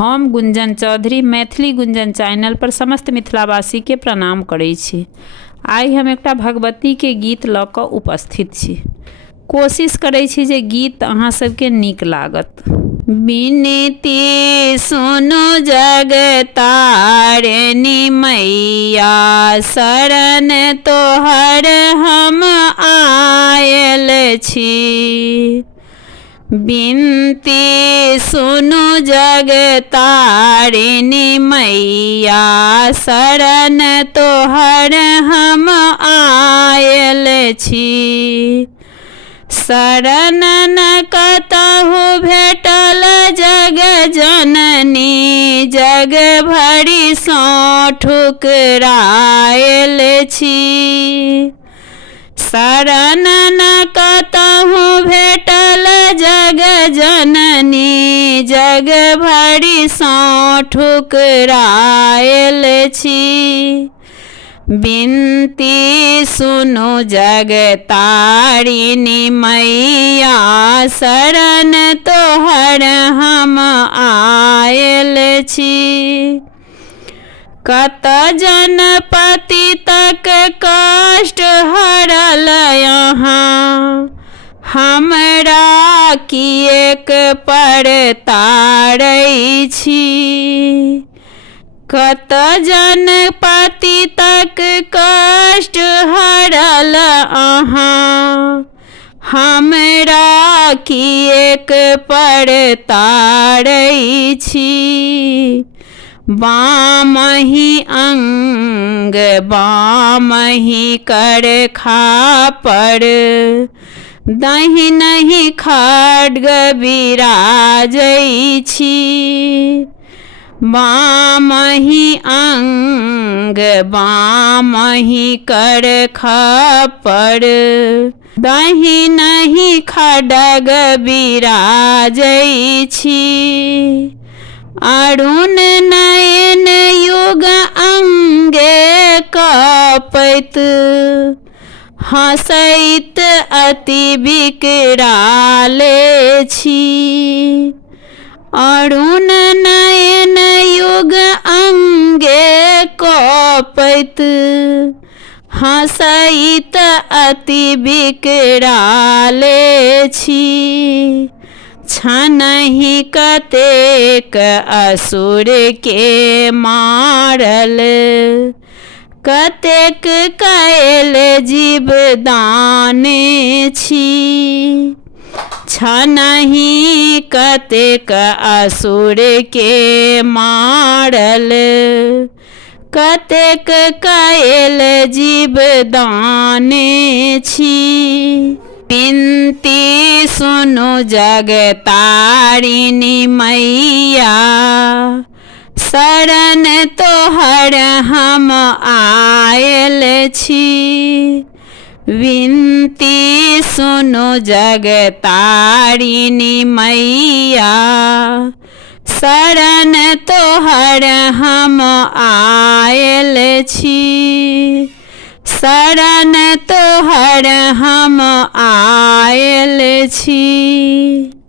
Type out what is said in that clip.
हम गुंजन चौधरी मैथिली गुंजन चैनल पर समस्त मिथिलावासी के प्रणाम करै छी। आइ हम एकटा भगवती के गीत लऽ कऽ उपस्थित छी। कोशिश करै छी जे गीत अहाँ सबके नीक लागत। विनती सुनु जग तारिणी मैया, शरण तोहर हम आयल छी। विनती सुनु जग तारिणी मैया, शरण तोहर हम आयल छी। शरण न कतहु भेटल जग जननी, जग भरि सँ ठुकरायल छी। शरण न कतहु भेटल जग जननी, जग भरि सँ ठुकरायल छी। विनती सुनु जग तारिणी मैया, शरण तोहर हम आयल छी। कत जनपति तक कष्ट हरल यहाँ, हमरा किएक परतारै छी। कत जनपति तक कष्ट हरल अहाँ, हमरा किएक परतारै छी। बामहि अंग बामहि कर खापर, दाहिनहि खड्ग बिराजै छी। बामहि अंग बामहि कर खापर, दाहिनहि खड्ग बिराजै छी। अरुण नयन युग अंगे कपैत, हँसैत अति विकराल छी। अरुण नयन युग अंगे कपैत, हँसैत अति विकराल छी। छनहि कतेक असुर के मारल, कतेक कैल जीवदान छी। छनहि कतेक असुर के मारल, कतेक कैल जीवदान छी। विनती सुनु जग तारिणी मैया, शरण तोहर हम आयल छी। विनती सुनु जग तारिणी मैया, शरण तोहर हम आयल छी। शरण तोहर हम आयल छी।